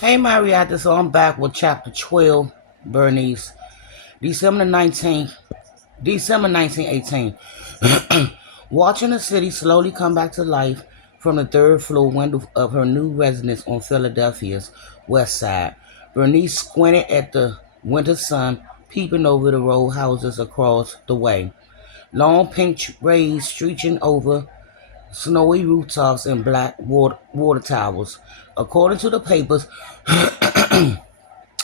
Hey, my reactor. So I'm back with chapter 12, Bernice, December 19th, December 1918. Watching the city slowly come back to life from the third floor window of her new residence on Philadelphia's west side, Bernice squinted at the winter sun peeping over the row houses across the way. Long pink rays streaking over snowy rooftops and black water towers. According to the papers,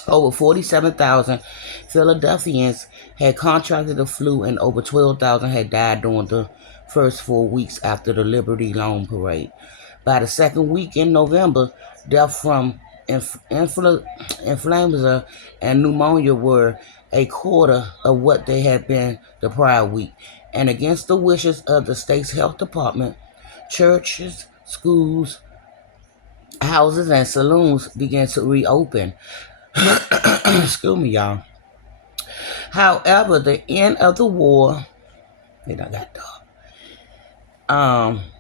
over 47,000 Philadelphians had contracted the flu, and over 12,000 had died during the first 4 weeks after the Liberty Loan Parade. By the second week in November, deaths from influenza and pneumonia were a quarter of what they had been the prior week. And against the wishes of the state's health department, churches, schools, houses, and saloons began to reopen. Excuse me, y'all. However, the end of the war, they done got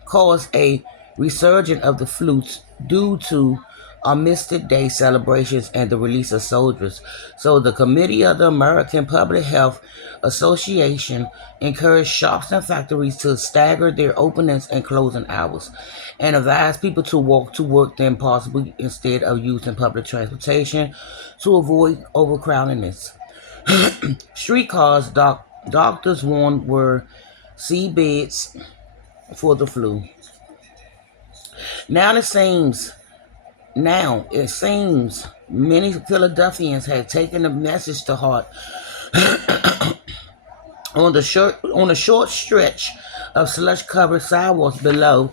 caused a resurgence of the flutes due to Armistice Day celebrations and the release of soldiers. So the Committee of the American Public Health Association encouraged shops and factories to stagger their openings and closing hours and advised people to walk to work then possibly instead of using public transportation to avoid overcrowdedness. Streetcars, doctors warned, were seabeds for the flu. Now it seems many Philadelphians had taken the message to heart. On a short stretch of slush-covered sidewalks below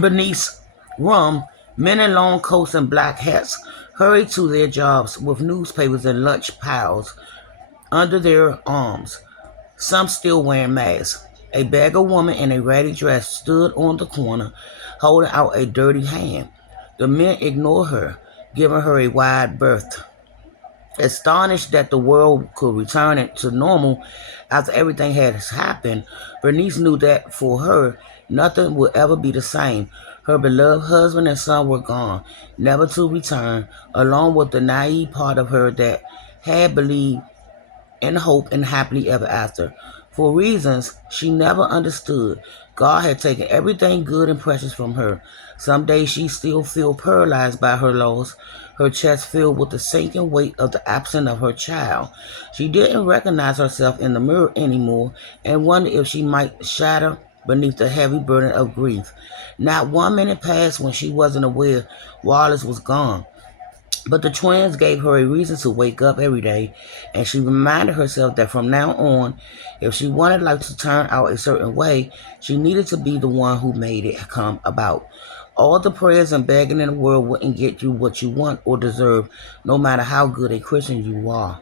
Bernice's room, men in long coats and black hats hurried to their jobs with newspapers and lunch piles under their arms, some still wearing masks. A beggar woman in a ratty dress stood on the corner, holding out a dirty hand. The men ignored her, giving her a wide berth. Astonished that the world could return it to normal after everything had happened, Bernice knew that for her, nothing would ever be the same. Her beloved husband and son were gone, never to return, along with the naive part of her that had believed in hope and happily ever after. For reasons she never understood, God had taken everything good and precious from her. Some days she still felt paralyzed by her loss, her chest filled with the sinking weight of the absence of her child. She didn't recognize herself in the mirror anymore and wondered if she might shatter beneath the heavy burden of grief. Not 1 minute passed when she wasn't aware Wallace was gone. But the twins gave her a reason to wake up every day, and she reminded herself that from now on, if she wanted life to turn out a certain way, she needed to be the one who made it come about. All the prayers and begging in the world wouldn't get you what you want or deserve, no matter how good a Christian you are.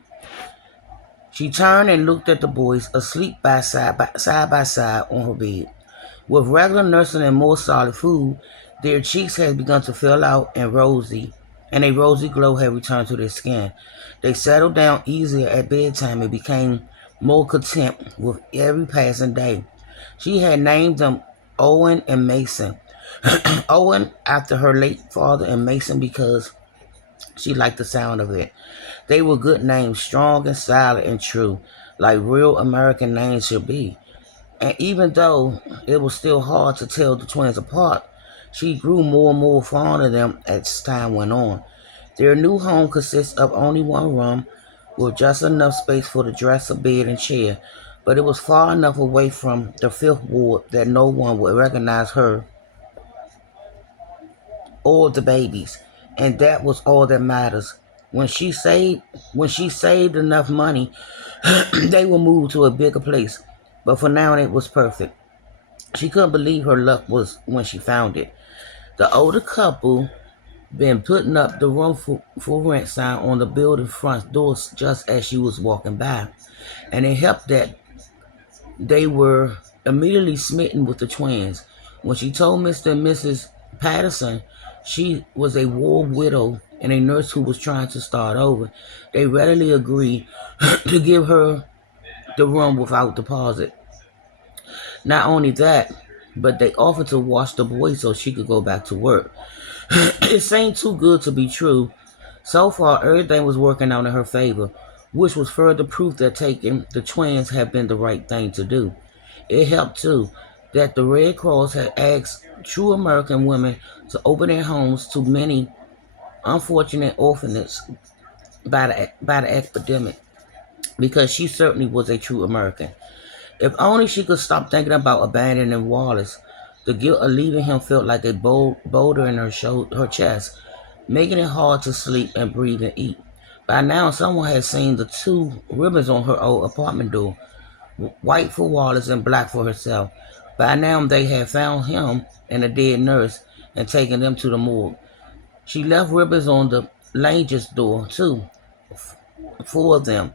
She turned and looked at the boys, asleep side by side on her bed. With regular nursing and more solid food, their cheeks had begun to fill out and a rosy glow had returned to their skin. They settled down easier at bedtime and became more content with every passing day. She had named them Owen and Mason. Owen after her late father, and Mason because she liked the sound of it. They were good names, strong and silent and true, like real American names should be. And even though it was still hard to tell the twins apart, she grew more and more fond of them as time went on. Their new home consists of only one room, with just enough space for the dresser, bed, and chair, but it was far enough away from the Fifth Ward that no one would recognize her or the babies, and that was all that matters. When she saved enough money, they would move to a bigger place. But for now, it was perfect. She couldn't believe her luck was when she found it. The older couple been putting up the room for rent sign on the building front doors just as she was walking by, and it helped that they were immediately smitten with the twins. When she told Mr. and Mrs. Patterson she was a war widow and a nurse who was trying to start over, they readily agreed to give her the room without deposit. Not only that, but they offered to watch the boys so she could go back to work. It seemed too good to be true. So far, everything was working out in her favor, which was further proof that taking the twins had been the right thing to do. It helped, too, that the Red Cross had asked true American women to open their homes to many unfortunate orphanages by the epidemic, because she certainly was a true American. If only she could stop thinking about abandoning Wallace. The guilt of leaving him felt like a boulder in her chest, making it hard to sleep and breathe and eat. By now, someone had seen the two ribbons on her old apartment door, white for Wallace and black for herself. By now, they had found him and the dead nurse and taken them to the morgue. She left ribbons on the Lange's door, too, four of them,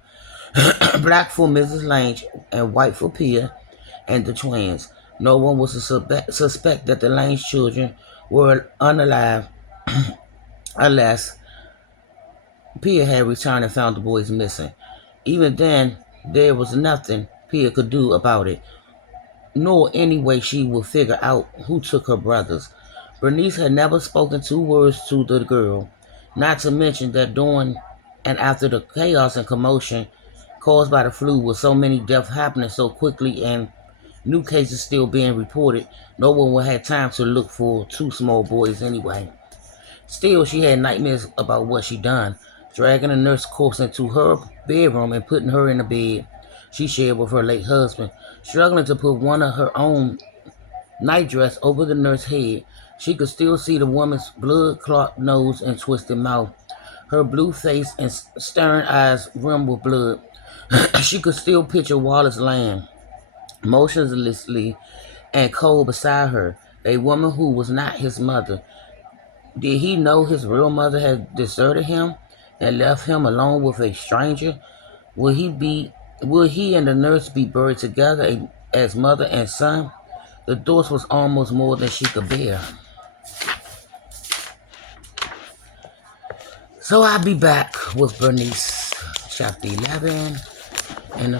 black for Mrs. Lange and white for Pia and the twins. No one was to suspect that the Lange children were unalive unless Pia had returned and found the boys missing. Even then, there was nothing Pia could do about it, nor any way she would figure out who took her brothers. Bernice had never spoken 2 words to the girl, not to mention that during and after the chaos and commotion caused by the flu, with so many deaths happening so quickly and new cases still being reported, no one would have time to look for 2 small boys anyway. Still, she had nightmares about what she'd done, dragging a nurse corpse into her bedroom and putting her in a bed she shared with her late husband, struggling to put one of her own nightdress over the nurse's head. She could still see the woman's blood-clot nose and twisted mouth, her blue face and stern eyes rimmed with blood. She could still picture Wallace laying motionlessly and cold beside her, a woman who was not his mother. Did he know his real mother had deserted him and left him alone with a stranger? Will he and the nurse be buried together as mother and son? The thought was almost more than she could bear. So I'll be back with Bernice, chapter 11, in the